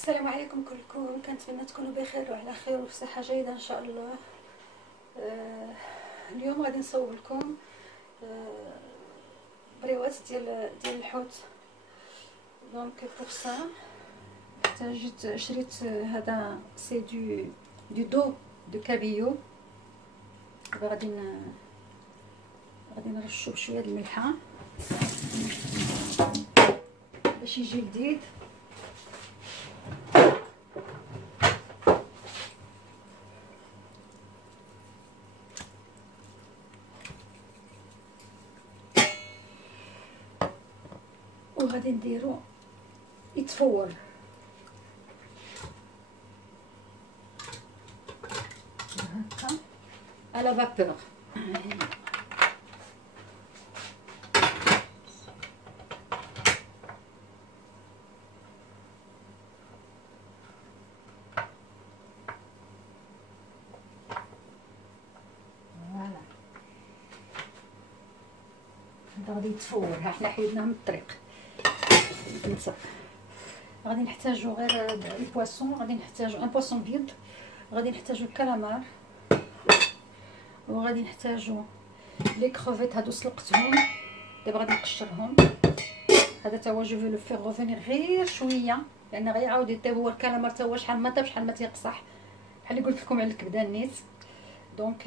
السلام عليكم كلكم، كنتمنى تكونوا بخير وعلى خير وفي صحه جيده ان شاء الله. اليوم غادي نصور لكم بريوات ديال الحوت. دونك بوغ سا احتاجت شريت هذا سي دو دو كابيو. دابا غادي نرشو بشويه د الملحه باش يجي لذيذ. وغادي نديرو يتفور هكا على فابور. فوالا هذا غادي يتفور. ها حنا حيدناه من الطريق. غادي نحتاجو غير البواسون، غادي نحتاجو ان بواسون بيض، غادي نحتاجو الكالامار، وغادي نحتاجو لي كروفيت هادو سلقتهم دابا غادي نقشرهم. هذا تا هو جو فو لو فيغ غوفينيغ غير شويه لان غيعاود يطيب. هو الكالامار تا هو شحال ما طاب شحال ما تيقصح بحال اللي قلت لكم على الكبده النيت. دونك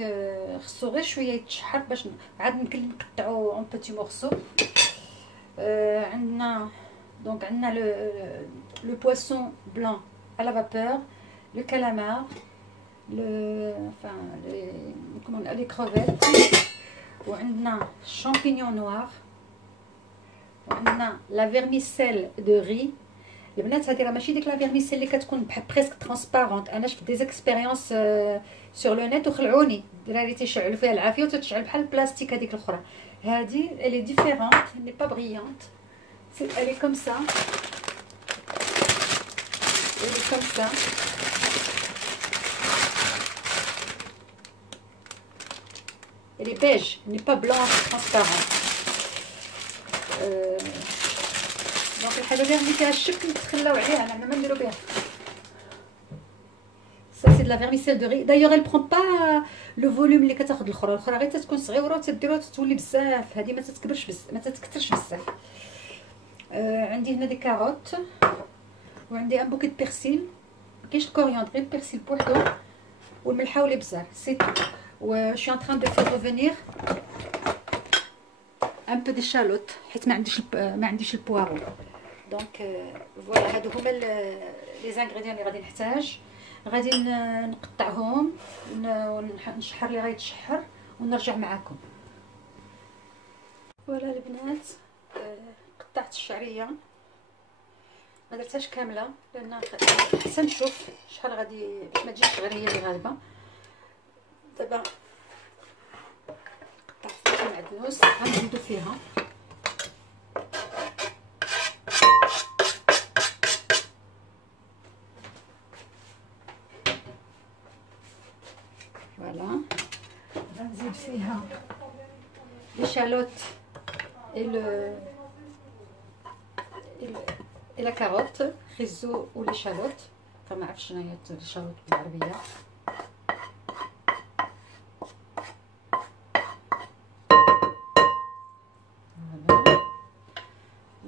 خصو غير شويه يتشحر باش عاد نقطعو اون بوتي مورسو. عندنا donc on a le poisson blanc à la vapeur, le calamar, les crevettes, on a champignons noirs, on a la vermicelle de riz. البنات هذه راه ماشي ديك لا فيرميسيل اللي كتكون بريسك ترانسبارونت. انا شفت دي اكسبيريونس سور لو نيت وخلعوني. الدراري تيشعلوا فيها العافيه وتتشعل بحال البلاستيك. هذيك الاخرى هذه elle est différente, elle n'est pas brillante. Elle est comme ça. Elle est comme ça. Elle est beige, elle n'est pas blanche, transparente. Donc الحاجه اللي فيها الشك نتخلاو عليها، انا ما نديرو بها. Ça c'est de la vermicelle de riz. D'ailleurs elle prend pas le volume اللي كتاخذ الاخرى غير تتكون صغيره وتديروها تولي بزاف. هذه ما تتكبرش بزاف، ما تتكثرش بزاف. عندي هنا دي كاروت وعندي ان بوكيت بيرسيل. مكاينش الكورياندر غير البيرسيل بوحدو والملحه والابزار سي تو. و شي ان تران دو فير ريفونير ان بو دي شالوت حيت ما عنديش البوارو. دونك فوالا هادو هما لي زانغريديون اللي غادي نحتاج. غادي نقطعهم ونشحر لي غيتشحر ونرجع معكم. فوالا البنات قطعت الشعريه، ما درتهاش كامله لان حتى نشوف شحال غادي باش ما تجيش غير هي اللي غالبه. دابا قطعت المعدنوس غنزيدو فيها فوالا. غنزيد فيها لي شالوت et la carotte خيزو و لي شالوت. فما عرفتش شنو هي لي شالوت بالعربيه. فوالا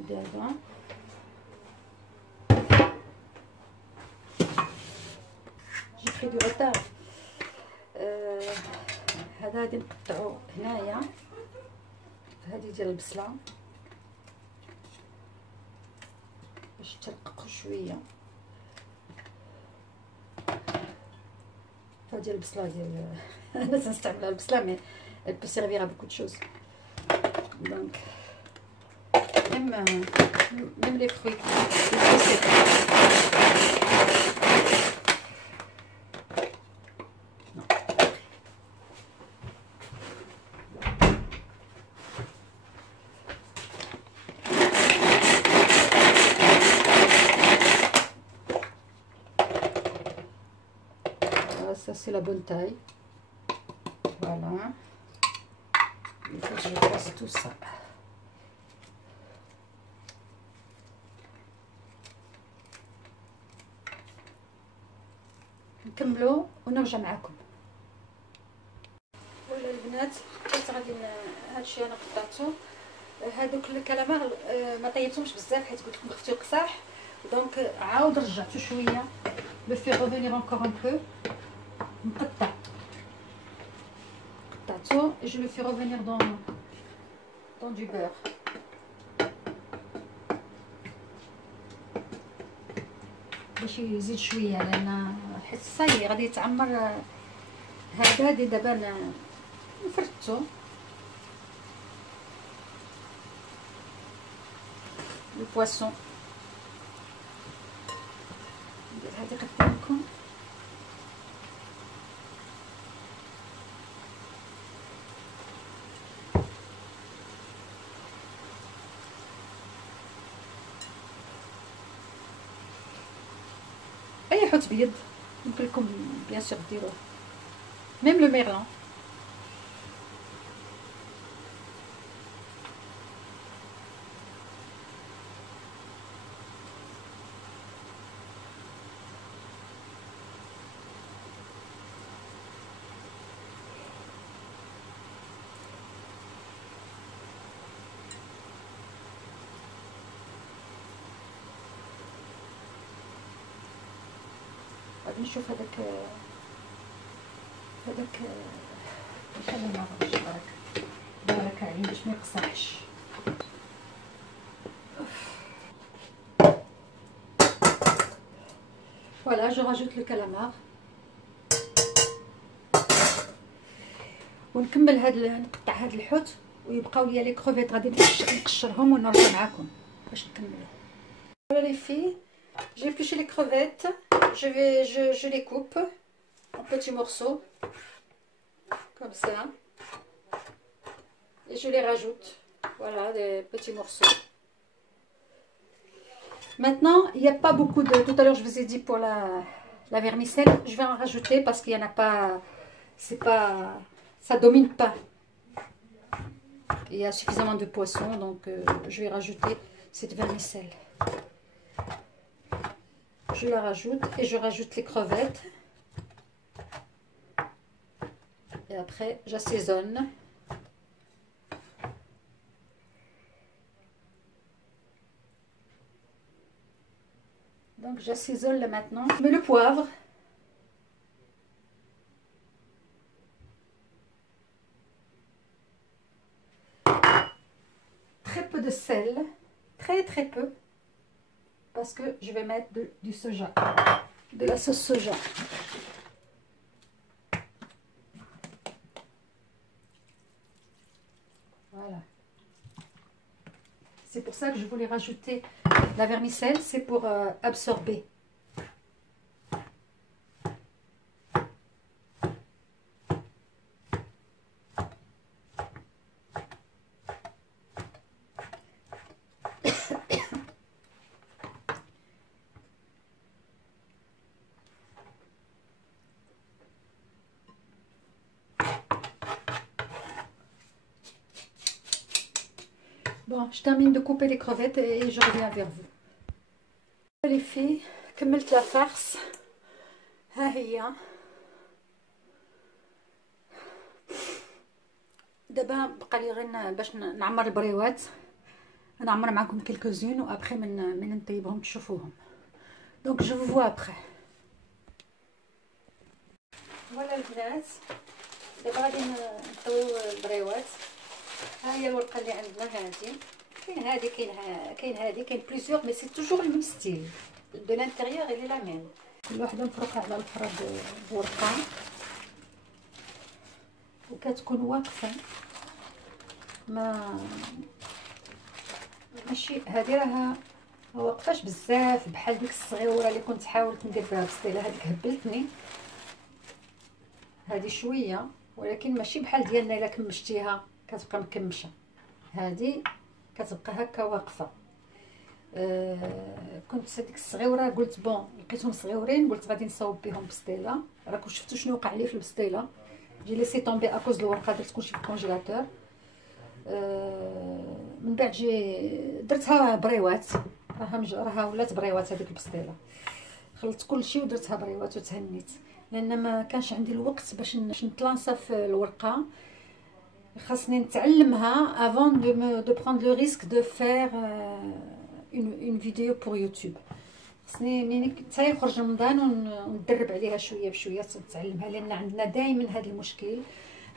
دابا جي فري دو روتار. هذا غادي نقطعو هنايا. هذه ديال البصله باش ترققوا شويه. هذه البصله ديال انا تنستعملها البصله مي elle peut servir à beaucoup de choses. Donc même les fruits. Ça c'est la bonne taille. Voilà. Il faut que je fasse tout ça. نكملو ونرجع معكم. ولا البنات كنت غادي هادشي انا قطعته. هادوك الكلامه ما طيبتهمش بزاف حيت قلت لكم خفتو قصاح، دونك عاود رجعتو شويه لو في ريفونير انكور ان بو. نقطع قطعتو جو لو في ريفونير دون دو بور. باش يزيد شويه لان حيت صاي غادي يتعمر هذا دابا نفردتو. لو بواسون ندير هذه قدامكم. اي حوت بيض يمكن لكم بيان سور ديروه، ميم لو ميرلون. غادي نشوف هذاك باش انا ما عرفتش. بارك عليه باش ما يقصحش. فوالا جو راجوت لو كالامار ونكمل نقطع هاد الحوت ويبقاو ليا لي كروفيت غادي نقشرهم ونرجع معكم باش نكملو. فوالا لي في j'ai épluché les crevettes, je les coupe en petits morceaux, comme ça, et je les rajoute, voilà, des petits morceaux. Maintenant, il n'y a pas beaucoup de... Tout à l'heure, je vous ai dit pour la vermicelle, je vais en rajouter parce qu'il n'y en a pas... C'est pas... Ça domine pas. Il y a suffisamment de poisson, donc je vais rajouter cette vermicelle. Je la rajoute et je rajoute les crevettes. Et après, j'assaisonne. Donc, j'assaisonne là maintenant. Je mets le poivre. Très peu de sel. Très peu. Parce que je vais mettre du soja, de la sauce soja. Voilà. C'est pour ça que je voulais rajouter la vermicelle, c'est pour absorber. Bon, je termine de couper les crevettes et je reviens vers vous. Les filles, كملت la farce. ها هي. دابا بقى لي غير باش نعمر البريوات. نعمر معكم quelques-unes وابخي من نطيبهم تشوفوهم. Donc je vous vois après. فوالا البنات، دابا غادي نطويو البريوات. ها هي الورقه اللي عندنا هذه. كاين هذه كاين هذه كاين بليزيور مي سي توجور لو ميم ستيل دو لانتيريور اللي لا ميم. كل وحده مفروقه على الاخرى بورقه وكتكون واقفه. ماشي هذه راها واقفاش بزاف بحال ديك الصغيوره اللي كنت حاولت ندير بها بسطيله. هذيك هبلتني هذه شويه، ولكن ماشي بحال ديالنا الا كمشتيها كتبقى مكمشه. هذه كتبقى هكا واقفه. كنت هذيك الصغيوره قلت بون لقيتهم صغيورين قلت غادي نصاوب بهم بسطيله. راكم شفتوا شنو وقع لي في البسطيله. جي ليسي طومبي اكوز الورقه درت كلشي في الكونجيلاتور. من بعد درتها بريوات. راها ولات بريوات هذيك البسطيله. خلطت كلشي ودرتها بريوات وتهنيت. لان ما كانش عندي الوقت باش نتلانسا في الورقه. خاصني نتعلمها avant de prendre le risque de faire une vidéo pour YouTube. خاصني ملي حتى يخرج رمضان وندرب عليها شويه بشويه نتعلمها، لان عندنا دائما هذا المشكل.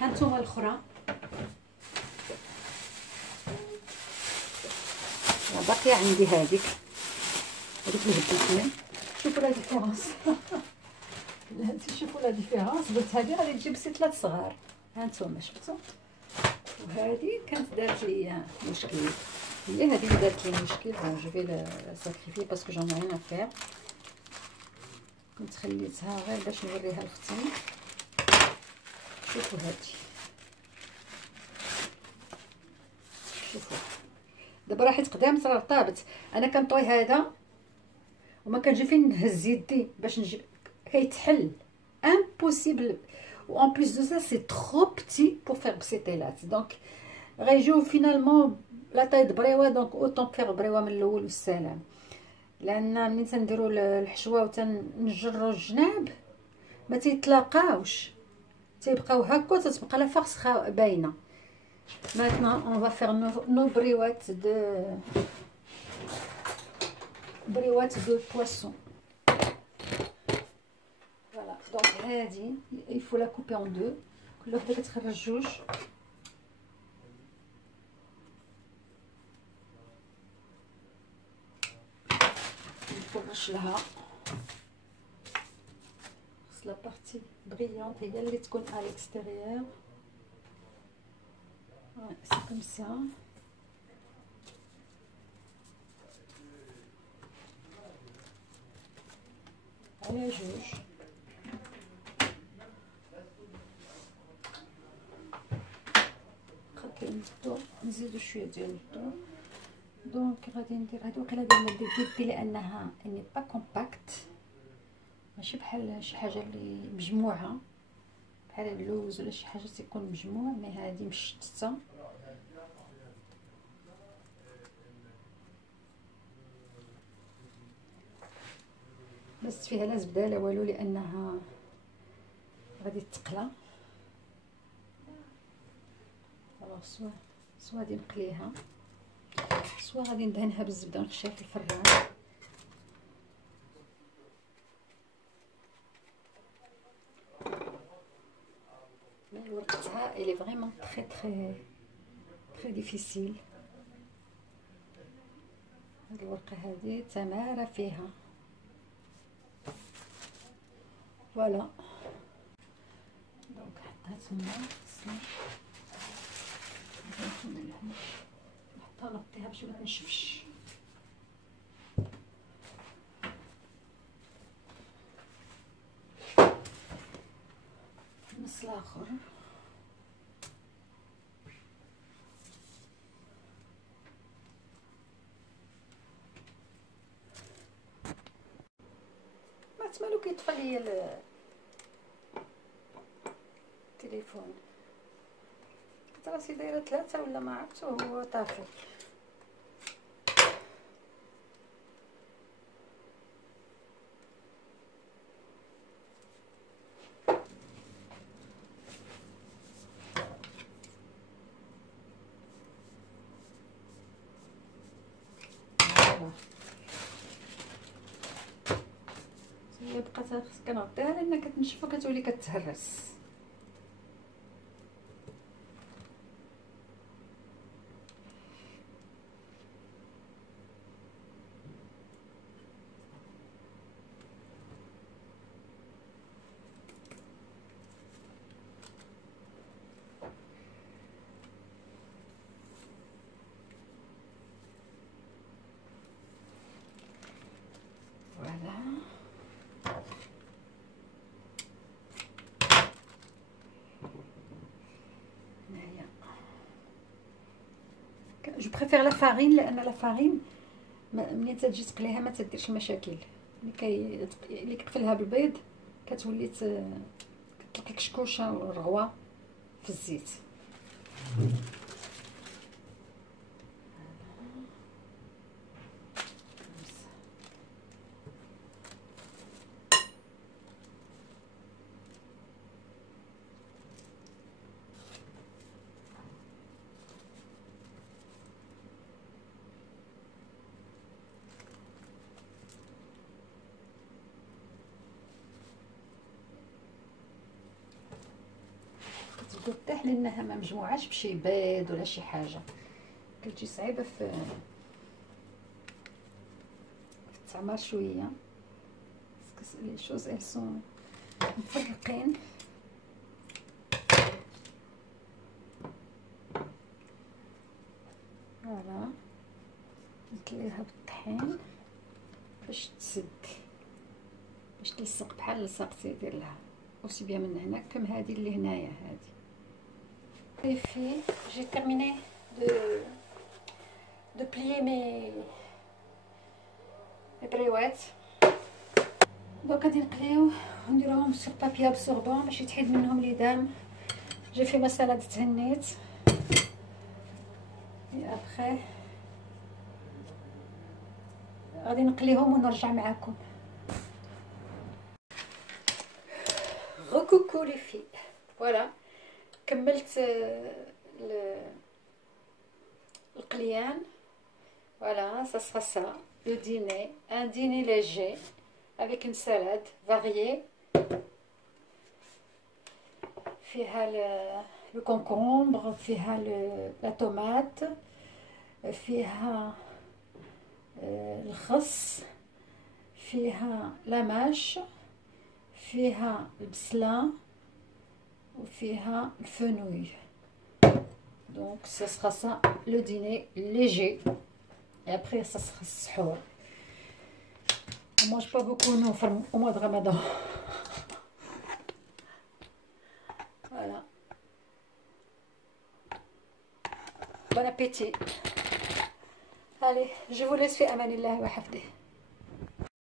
هانتوما الاخرى باقيه عندي هذيك اللي هديتني. شوفوا لا ديفيرونس شوفوا لا ديفيرونس. درت هذه غادي تجيب 6 صغار. هانتوما شفتوا، وهذه كانت دارت لي مشكل. هي هذه اللي دارت لي مشكل. جو في لا ساكريفي باسكو جون ريان افير. كنت خليتها غير باش نوريها لختي. شوفوا هذه، شوفوا دابا راه حيت قدامت راه طابت. انا كنطوي هذا وما كنجي فين نهز يدي باش نجيب، كيتحل امبوسيبل. و ان بليس دو سا سي ترو بتي بور فير بسيتيلات. دونك غيجيو فينالمون لا طاي د بريوه. دونك اوتون فيغ بريوه من الاول والسلام. لان ملي تنديروا الحشوه وتنجروا الجناب ما تيتلاقاوش، تيبقاو هكا تتبقى لا فرص باينه. Maintenant on va faire nos briottes de poisson. Voilà, donc هذه il faut la couper en deux. كل وحده كتخرج جوج. نفرش لها. خص لا بارتي بريونط هي اللي تكون à l'extérieur. Ouais, c'est comme ça. على جوج. نبداو نزيدو شويه ديال الضو. دونك غادي ندير هادو وقيلا ديال بيدي لانها اني با كومباكت، ماشي بحال شي حاجه اللي مجموعه بحال اللوز ولا شي حاجه تيكون مجموع. مي هادي مشتته. بس فيها لا زبده لا والو لانها غادي تقلى. الوغ سوا غادي نقليها سوا غادي ندهنها بالزبده ونخشيها في الفران. ورقتها elle est vraiment très difficile. هاد الورقه هذه تماره فيها. فوالا دونك حطها تما. نحطها نغطيها باش ما تنشفش. النص الاخر ما تمالو كيطفى ليا التليفون. كنت راسي دايره 3 ولا ما عرفتش وهو طافي. هي بقات خص كنغطيها لان كتنشف وكتولي كتهرس. جو بريفير لا فارين لان لا فارين ملي تجي تقليها ما تديرش المشاكل. اللي كتقلها بالبيض كتولي كتطلق لك شكوشه والرغوه في الزيت. تطيح لانها ما مجموعاش بشي بيض ولا شي حاجه، كتجي صعيبه في التعمر شويه، باسكو لي شوز ال سون مفرقين. فوالا نتليها بالطحين باش تسد، باش تلصق بحال لصقتي، دير لها اوسي بيان من هنا كم هذه اللي هنايا. هذه في جي تيرميني دو بليي مي بريوات. دونك غادي نقليو ونديروهم سور بابي ابسوربون باش يتحيد منهم ليدام. جي في ما سالاد تهنيت اي ابخي غادي نقليهم ونرجع معاكم. Recoucou les filles, voilà كملت القليان. Voilà, ça sera ça, le dîner, un dîner léger avec une salade variée. فيها le concombre, فيها la tomate, فيها الخس، فيها la mâche، فيها البسلة، وفيها الفenouil. Donc ce sera ça le dîner léger. Et après ça sera le sahur. On mange pas beaucoup nous au mois de Ramadan. Voilà. Bon appétit. Allez, je vous laisse fi amanillah wa hafdih.